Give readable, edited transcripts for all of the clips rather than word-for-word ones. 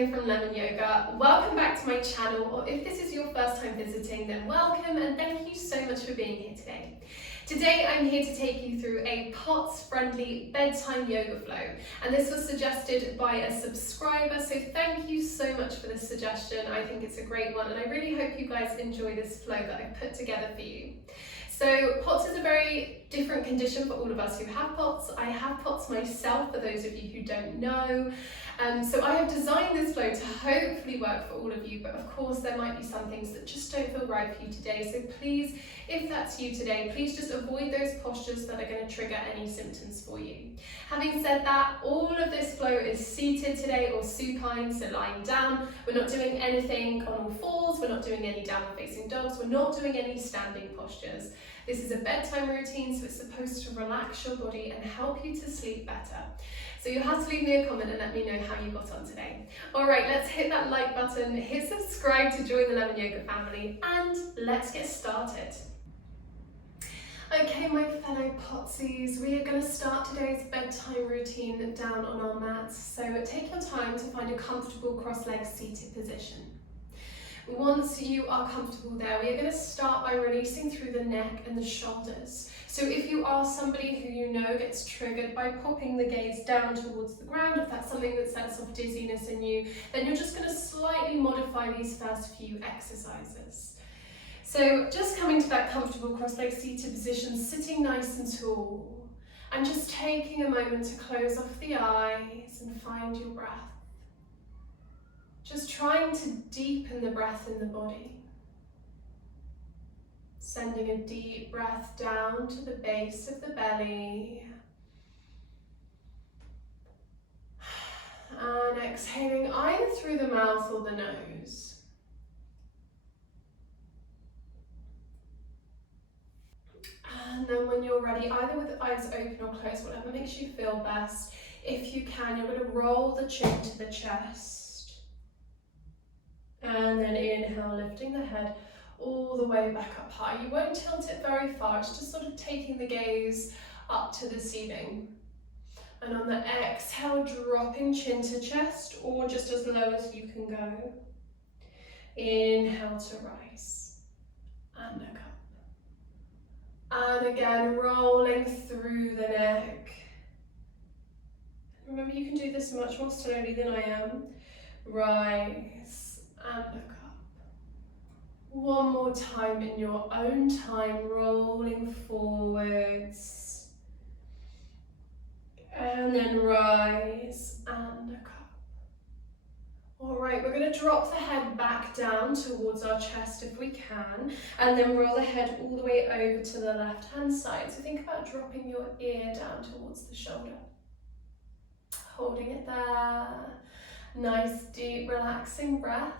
here from Lemon Yoga. Welcome back to my channel, or if this is your first time visiting, then welcome and thank you so much for being here today. Today I'm here to take you through a POTS-friendly bedtime yoga flow, and this was suggested by a subscriber, so thank you so much for this suggestion. I think it's a great one, and I really hope you guys enjoy this flow that I've put together for you. So POTS is a very different condition for all of us who have POTS. I have POTS myself, for those of you who don't know. So I have designed this flow to hopefully work for all of you, but of course there might be some things that just don't feel right for you today. So please, if that's you today, please just avoid those postures that are going to trigger any symptoms for you. Having said that, all of this flow is seated today or supine, so lying down. We're not doing anything on all fours, we're not doing any downward facing dogs, we're not doing any standing postures. This is a bedtime routine, so it's supposed to relax your body and help you to sleep better. So you'll have to leave me a comment and let me know how you got on today. All right, let's hit that like button, hit subscribe to join the Lemon Yoga family, and let's get started. Okay, my fellow Potsies, we are going to start today's bedtime routine down on our mats. So take your time to find a comfortable cross-legged seated position. Once you are comfortable there, we are going to start by releasing through the neck and the shoulders. So if you are somebody who you know gets triggered by popping the gaze down towards the ground, if that's something that sets off dizziness in you, then you're just going to slightly modify these first few exercises. So just coming to that comfortable cross-legged seated position, sitting nice and tall, and just taking a moment to close off the eyes and find your breath. Just trying to deepen the breath in the body. Sending a deep breath down to the base of the belly. And exhaling either through the mouth or the nose. And then when you're ready, either with the eyes open or closed, whatever makes you feel best. If you can, you're going to roll the chin to the chest. And then inhale, lifting the head all the way back up high. You won't tilt it very far, it's just sort of taking the gaze up to the ceiling. And on the exhale, dropping chin to chest, or just as low as you can go. Inhale to rise, and look up. And again, rolling through the neck. Remember, you can do this much more slowly than I am. Rise. And look up. One more time in your own time, rolling forwards. And then rise and look up. All right, we're going to drop the head back down towards our chest if we can, and then roll the head all the way over to the left-hand side. So think about dropping your ear down towards the shoulder. Holding it there. Nice, deep, relaxing breath.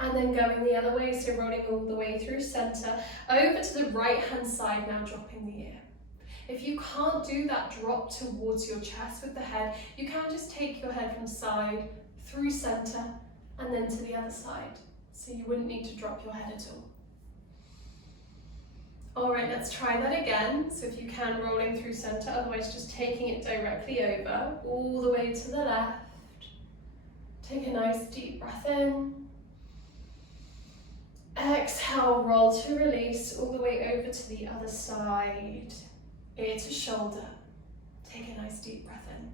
And then going the other way, so rolling all the way through center, over to the right hand side, now dropping the ear. If you can't do that drop towards your chest with the head, you can just take your head from side, through center, and then to the other side. So you wouldn't need to drop your head at all. All right, let's try that again. So if you can, rolling through center, otherwise just taking it directly over, all the way to the left. Take a nice deep breath in. Exhale, roll to release, all the way over to the other side, ear to shoulder. Take a nice deep breath in.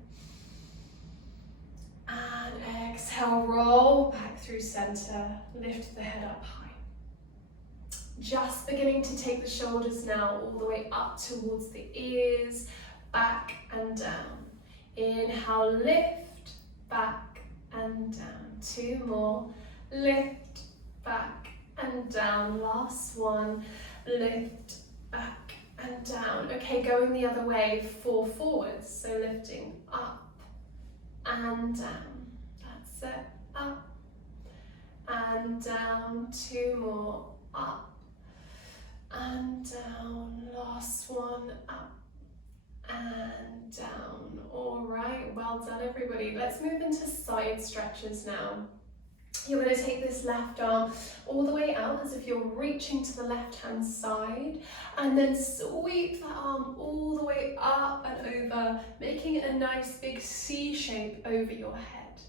And exhale, roll back through center, lift the head up high. Just beginning to take the shoulders now all the way up towards the ears, back and down. Inhale, lift, back and down. Two more, lift, back and down. Last one, lift, back and down. Okay, going the other way, 4 forwards, so lifting up and down. That's it, up and down. 2 more, up and down. Last one, up and down. All right, well done everybody. Let's move into side stretches now. You're going to take this left arm all the way out as if you're reaching to the left hand side, and then sweep that arm all the way up and over, making it a nice big C shape over your head.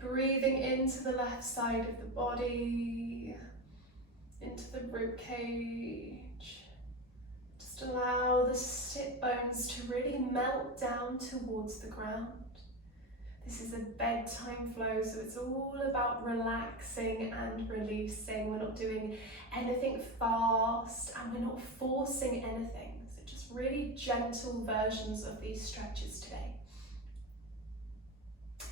Breathing into the left side of the body, into the rib cage. Just allow the sit bones to really melt down towards the ground. This is a bedtime flow, so it's all about relaxing and releasing. We're not doing anything fast and we're not forcing anything. So just really gentle versions of these stretches today.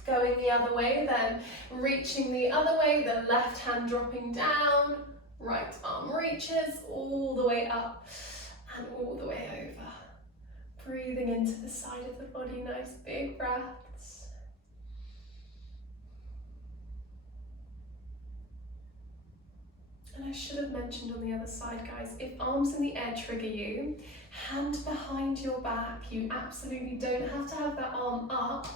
Going the other way then, reaching the other way, the left hand dropping down, right arm reaches all the way up and all the way over. Breathing into the side of the body, nice big breaths. And I should have mentioned on the other side, guys, if arms in the air trigger you, hand behind your back. You absolutely don't have to have that arm up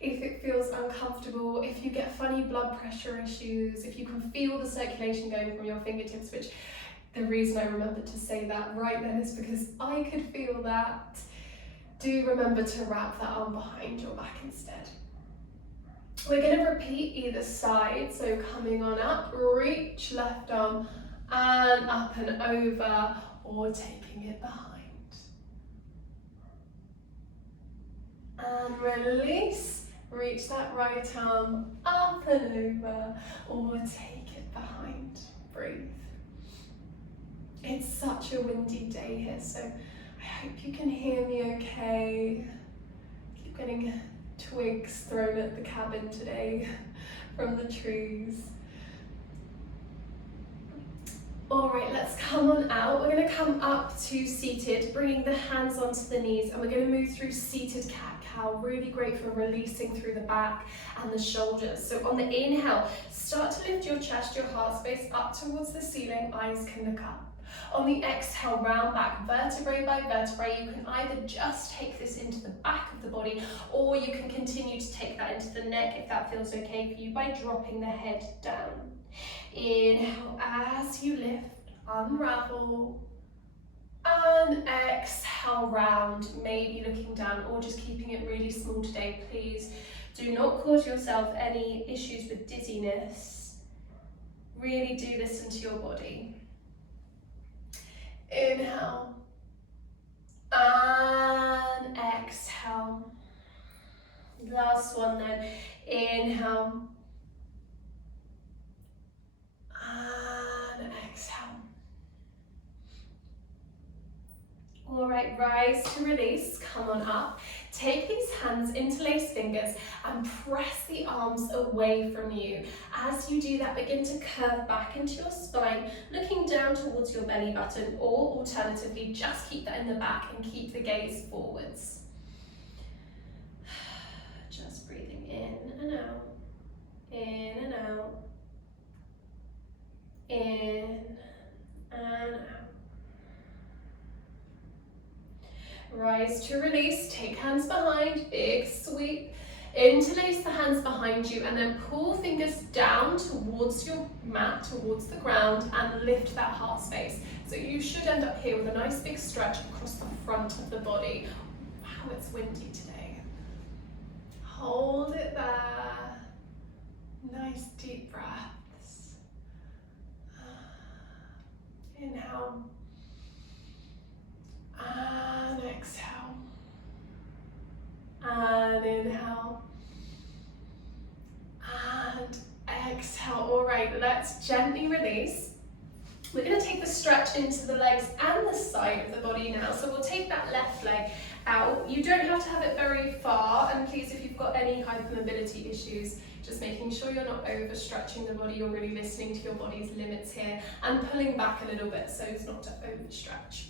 if it feels uncomfortable, if you get funny blood pressure issues, if you can feel the circulation going from your fingertips, which the reason I remembered to say that right then is because I could feel that. Do remember to wrap that arm behind your back instead. We're going to repeat either side, so coming on up, reach left arm and up and over, or taking it behind. And release, reach that right arm up and over, or take it behind. Breathe. It's such a windy day here, so I hope you can hear me okay. Keep getting twigs thrown at the cabin today from the trees. All right, let's come on out. We're going to come up to seated, bringing the hands onto the knees, and we're going to move through seated cat-cow. Really great for releasing through the back and the shoulders. So on the inhale, start to lift your chest, your heart space up towards the ceiling, eyes can look up. On the exhale, round back vertebrae by vertebrae. You can either just take this into the back of the body, or you can continue to take that into the neck if that feels okay for you by dropping the head down. Inhale as you lift, unravel, and exhale round, maybe looking down or just keeping it really small today. Please do not cause yourself any issues with dizziness. Really do listen to your body. Inhale and exhale. Last one then. Inhale and exhale. All right, rise to release, come on up. Take these hands, interlace fingers, and press the arms away from you. As you do that, begin to curve back into your spine, looking down towards your belly button, or alternatively, just keep that in the back and keep the gaze forwards. Just breathing in and out, in and out, in and out. Rise to release, take hands behind, big sweep, interlace the hands behind you, and then pull fingers down towards your mat, towards the ground, and lift that heart space. So you should end up here with a nice big stretch across the front of the body. Wow, it's windy today. Hold it there. Nice deep breaths. Inhale. And exhale. And inhale. And exhale. All right, let's gently release. We're going to take the stretch into the legs and the side of the body now. So we'll take that left leg out. You don't have to have it very far. And please, if you've got any hypermobility issues, just making sure you're not overstretching the body. You're really listening to your body's limits here and pulling back a little bit so as not to overstretch.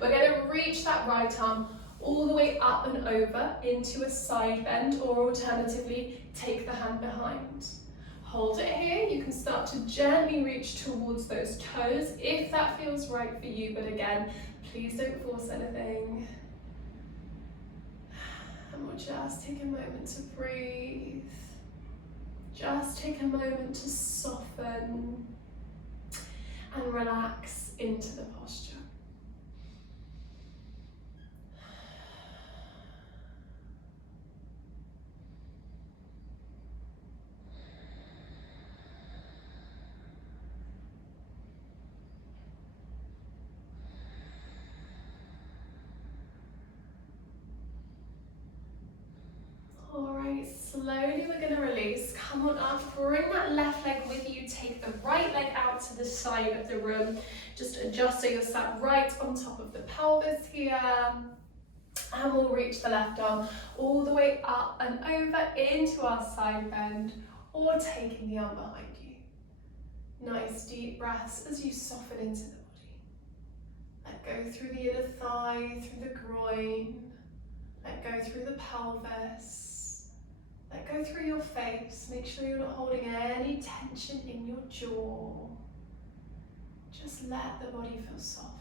We're going to reach that right arm all the way up and over into a side bend, or alternatively, take the hand behind. Hold it here. You can start to gently reach towards those toes if that feels right for you, but again, please don't force anything. And we'll just take a moment to breathe. Just take a moment to soften and relax into the posture. Alright, slowly we're going to release. Come on up, bring that left leg with you, take the right leg out to the side of the room. Just adjust so you're sat right on top of the pelvis here. And we'll reach the left arm all the way up and over into our side bend, or taking the arm behind you. Nice deep breaths as you soften into the body. Let go through the inner thigh, through the groin. Let go through the pelvis. Let go through your face. Make sure you're not holding any tension in your jaw. Just let the body feel soft.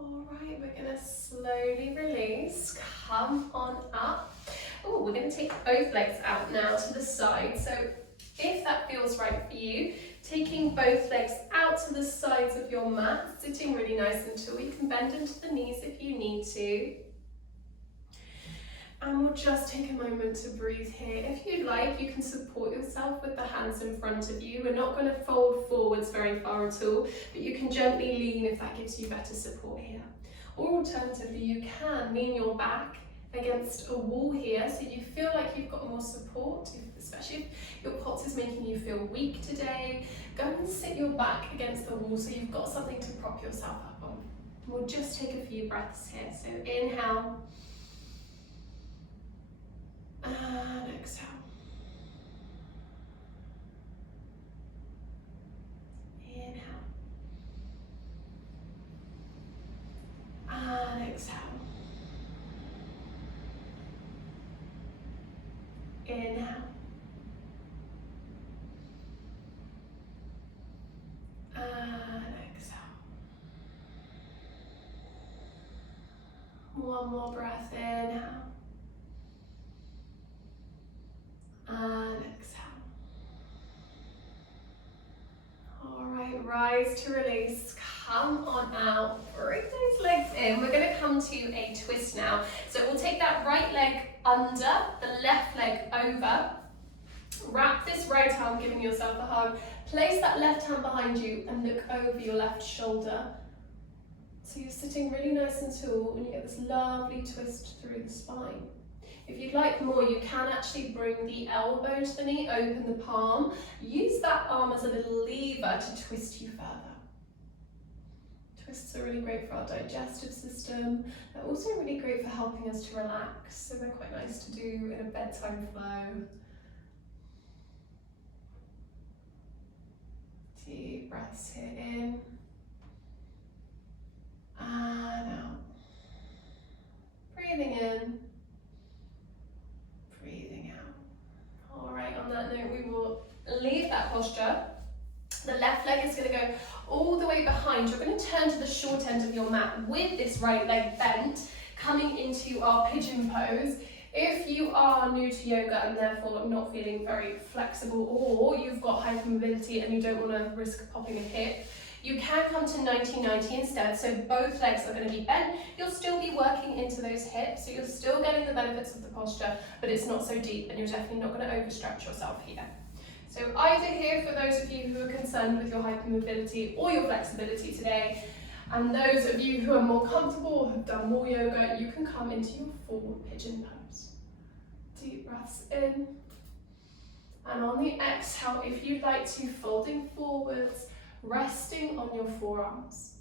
Alright, we're going to slowly release. Come on up. Oh, we're going to take both legs out now to the side. So if that feels right for you, taking both legs out to the sides of your mat, sitting really nice and tall. You can bend into the knees if you need to. And we'll just take a moment to breathe here. If you'd like, you can support yourself with the hands in front of you. We're not going to fold forwards very far at all, but you can gently lean if that gives you better support here. Or alternatively, you can lean your back against a wall here so you feel like you've got more support, especially if your POTS is making you feel weak today. Go and sit your back against the wall so you've got something to prop yourself up on. We'll just take a few breaths here. So inhale. And exhale. Inhale. And exhale. Inhale. And exhale. One more breath, inhale. And exhale. Alright, rise to release. Come on out. Bring those legs in. We're going to come to a twist now. So we'll take that right leg under, the left leg over. Wrap this right arm, giving yourself a hug. Place that left hand behind you and look over your left shoulder. So you're sitting really nice and tall and you get this lovely twist through the spine. If you'd like more, you can actually bring the elbow to the knee, open the palm. Use that arm as a little lever to twist you further. Twists are really great for our digestive system. They're also really great for helping us to relax, so they're quite nice to do in a bedtime flow. Deep breaths here in and out. Breathing in. Breathing out. Alright, on that note, we will leave that posture. The left leg is going to go all the way behind. You're going to turn to the short end of your mat with this right leg bent, coming into our pigeon pose. If you are new to yoga and therefore not feeling very flexible, or you've got hypermobility and you don't want to risk popping a hip, you can come to 90-90 instead, so both legs are going to be bent. You'll still be working into those hips, so you're still getting the benefits of the posture, but it's not so deep and you're definitely not going to overstretch yourself here. So either here for those of you who are concerned with your hypermobility or your flexibility today, and those of you who are more comfortable or have done more yoga, you can come into your full pigeon pose. Deep breaths in, and on the exhale, if you'd like to, folding forwards, resting on your forearms.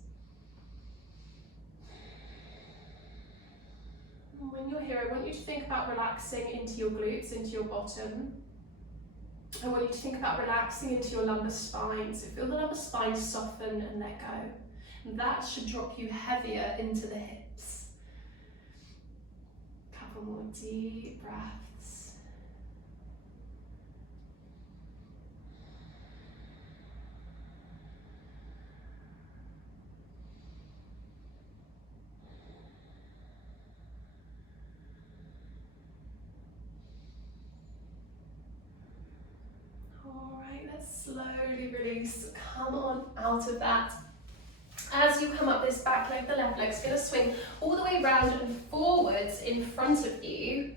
And when you're here, I want you to think about relaxing into your glutes, into your bottom. I want you to think about relaxing into your lumbar spine. So feel the lumbar spine soften and let go. And that should drop you heavier into the hips. couple more deep breaths. All right, let's slowly release. Come on out of that. As you come up this back leg, the left leg's going to swing all the way round and forwards in front of you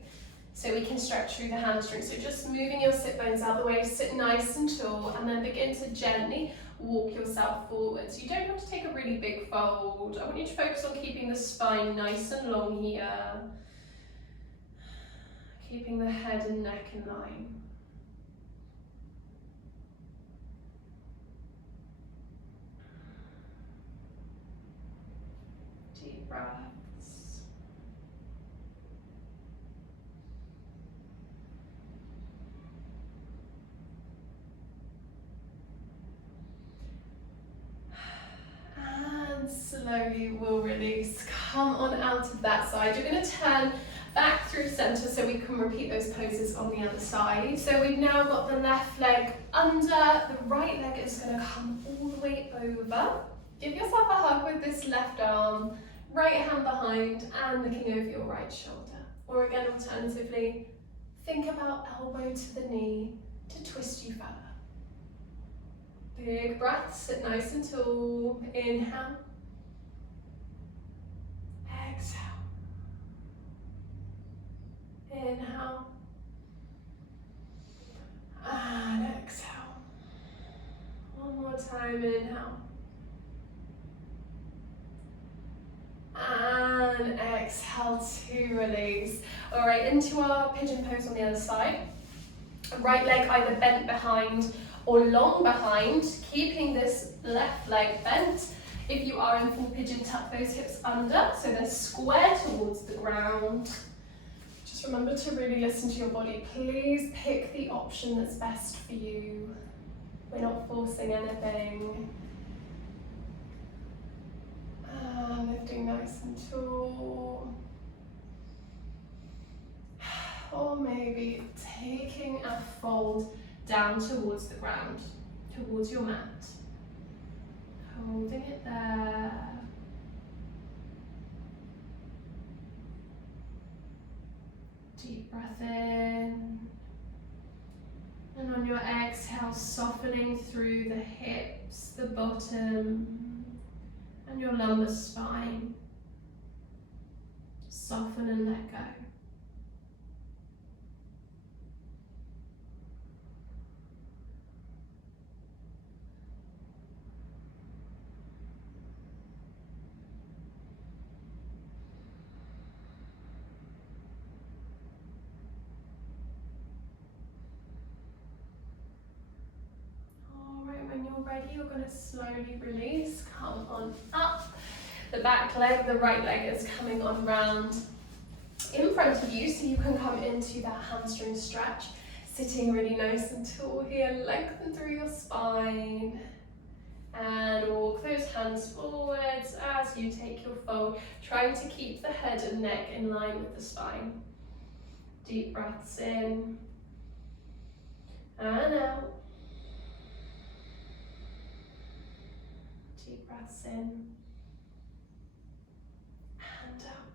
so we can stretch through the hamstrings. So just moving your sit bones out of the way, sit nice and tall, and then begin to gently walk yourself forwards. You don't have to take a really big fold. I want you to focus on keeping the spine nice and long here, keeping the head and neck in line. Deep breaths. And slowly we'll release. Come on out of that side. You're going to turn back through center so we can repeat those poses on the other side. So we've now got the left leg under, the right leg is going to come all the way over. Give yourself a hug with this left arm, right hand behind and looking over your right shoulder. Or again, alternatively, think about elbow to the knee to twist you further. Big breath, sit nice and tall. Inhale. Exhale. Inhale. And exhale. One more time, inhale. And exhale to release. All right, into our pigeon pose on the other side. Right leg either bent behind or long behind, keeping this left leg bent. If you are in full pigeon, tuck those hips under so they're square towards the ground. Just remember to really listen to your body. Please pick the option that's best for you. We're not forcing anything. Lifting nice and tall. Or maybe taking a fold down towards the ground, towards your mat. Holding it there. Deep breath in. And on your exhale, softening through the hips, the bottom, and your lumbar spine. Soften and let go. Ready, you're going to slowly release. Come on up. The back leg, the right leg is coming on round in front of you, so you can come into that hamstring stretch, sitting really nice and tall here. Lengthen through your spine and walk those hands forwards as you take your fold, trying to keep the head and neck in line with the spine. Deep breaths in and out. Deep breaths in and out.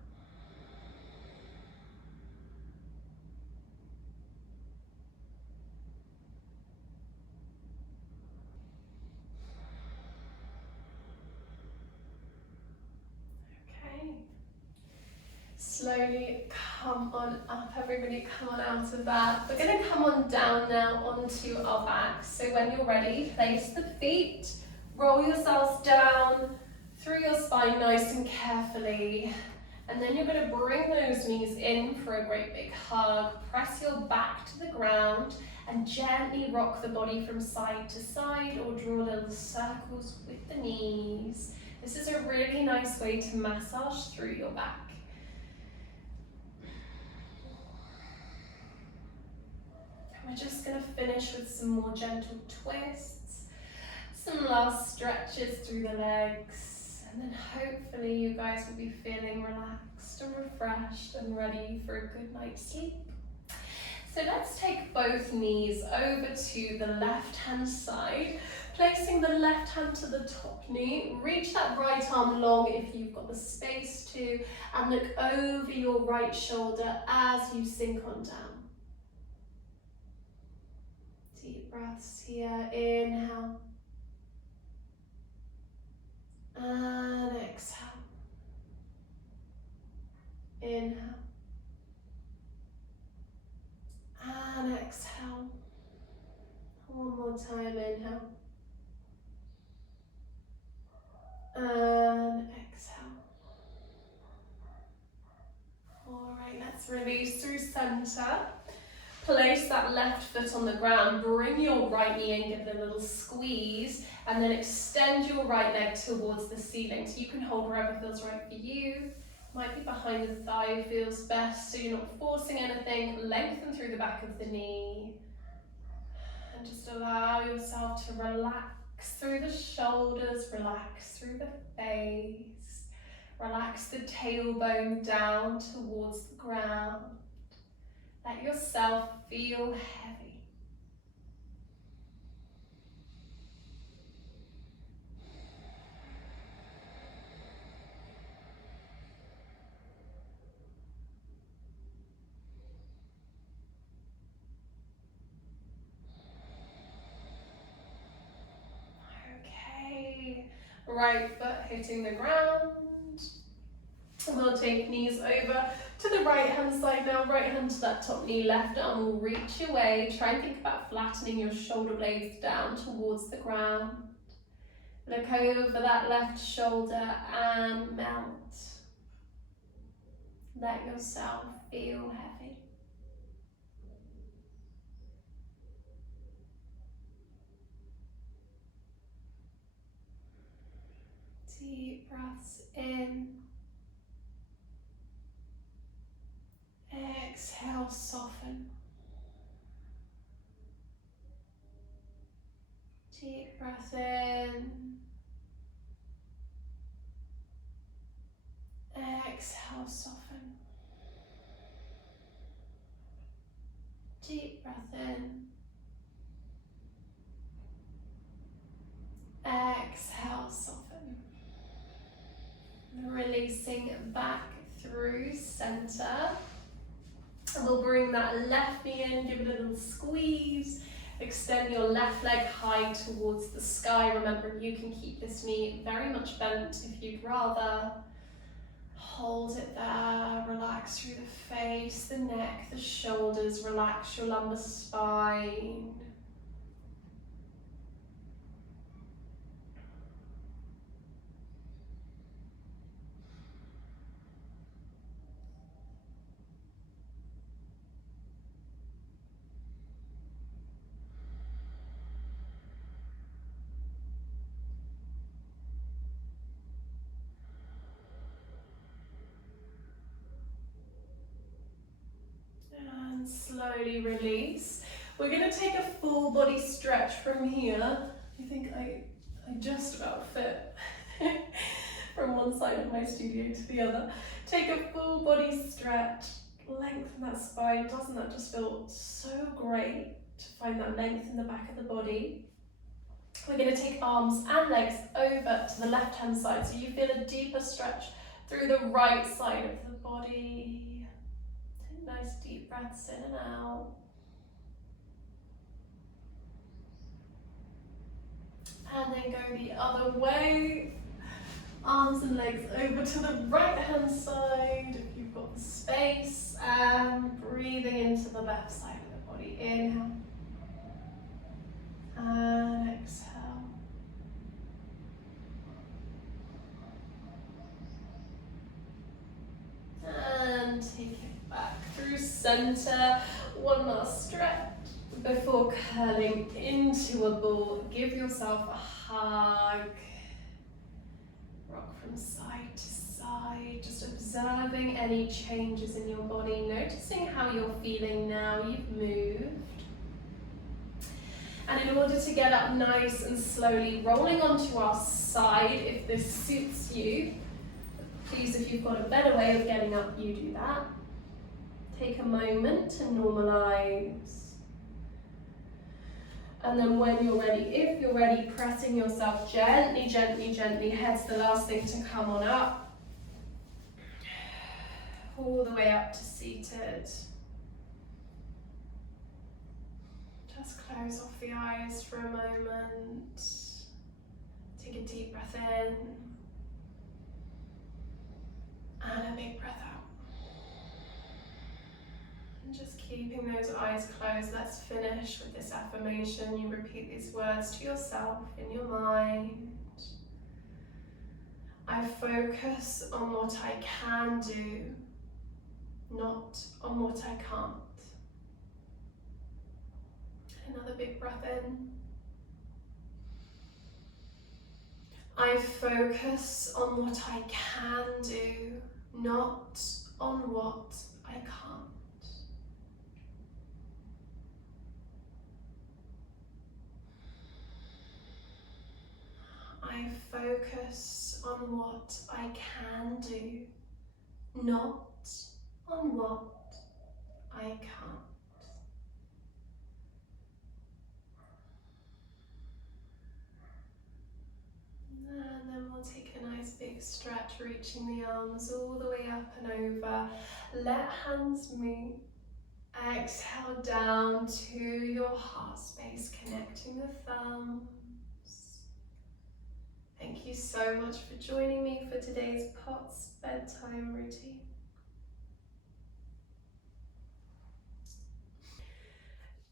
Okay. Slowly come on up, everybody, come on out of that. We're going to come on down now onto our backs. So when you're ready, place the feet. Roll yourselves down through your spine nice and carefully. And then you're going to bring those knees in for a great big hug. Press your back to the ground and gently rock the body from side to side or draw little circles with the knees. This is a really nice way to massage through your back. And we're just going to finish with some more gentle twists. Some last stretches through the legs, And then hopefully you guys will be feeling relaxed and refreshed and ready for a good night's sleep. So let's take both knees over to the left-hand side, placing the left hand to the top knee. Reach that right arm long if you've got the space to, and look over your right shoulder as you sink on down. Deep breaths here. Inhale. And exhale. Inhale. And exhale. One more time, inhale. And exhale. All right, let's release through center. Place that left foot on the ground, bring your right knee in, give it a little squeeze, and then extend your right leg towards the ceiling. So you can hold wherever feels right for you. Might be behind the thigh feels best, so you're not forcing anything. Lengthen through the back of the knee. And just allow yourself to relax through the shoulders, relax through the face. Relax the tailbone down towards the ground. Let yourself feel heavy. Okay, right foot hitting the ground. And we'll take knees over to the right hand side now. Right hand to that top knee, left arm will reach away. Try and think about flattening your shoulder blades down towards the ground. Look over that left shoulder and melt. Let yourself feel heavy. Deep breaths in. Exhale, soften. Deep breath in. Exhale, soften. Deep breath in. Exhale, soften. Releasing back through center. And we'll bring that left knee in, give it a little squeeze. Extend your left leg high towards the sky. Remember, you can keep this knee very much bent if you'd rather. Hold it there. Relax through the face, the neck, the shoulders. Relax your lumbar spine. And slowly release. We're going to take a full body stretch from here. I think I just about fit from one side of my studio to the other. Take a full body stretch. Lengthen that spine. Doesn't that just feel so great to find that length in the back of the body? We're going to take arms and legs over to the left hand side so you feel a deeper stretch through the right side of the body. Nice deep breaths in and out. And then go the other way. Arms and legs over to the right hand side if you've got the space. And breathing into the left side of the body. Inhale. And exhale. And take it back through center. One last stretch before curling into a ball. Give yourself a hug. Rock from side to side, just observing any changes in your body, noticing how you're feeling now you've moved. And in order to get up nice and slowly, rolling onto our side, if this suits you, please, if you've got a better way of getting up, you do that. Take a moment to normalize. And then when you're ready, if you're ready, pressing yourself gently, gently, gently, head's the last thing to come on up. All the way up to seated. Just close off the eyes for a moment. Take a deep breath in. And a big breath out. And just keeping those eyes closed, let's finish with this affirmation. You repeat these words to yourself in your mind. I focus on what I can do, not on what I can't. Another big breath in. I focus on what I can do, not on what I can't. I focus on what I can do, not on what I can't. And then we'll take a nice big stretch, reaching the arms all the way up and over. Let hands move. Exhale down to your heart space, connecting the thumbs. Thank you so much for joining me for today's POTS bedtime routine.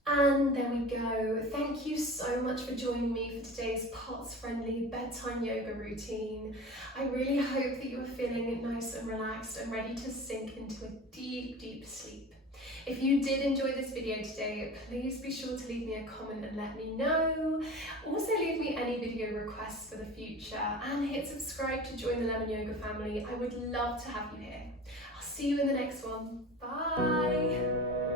And there we go. Thank you so much for joining me for today's POTS-friendly bedtime yoga routine. I really hope that you are feeling nice and relaxed and ready to sink into a deep, deep sleep. If you did enjoy this video today, please be sure to leave me a comment and let me know. Also leave me any video requests for the future and hit subscribe to join the Lemon Yoga family. I would love to have you here. I'll see you in the next one. Bye.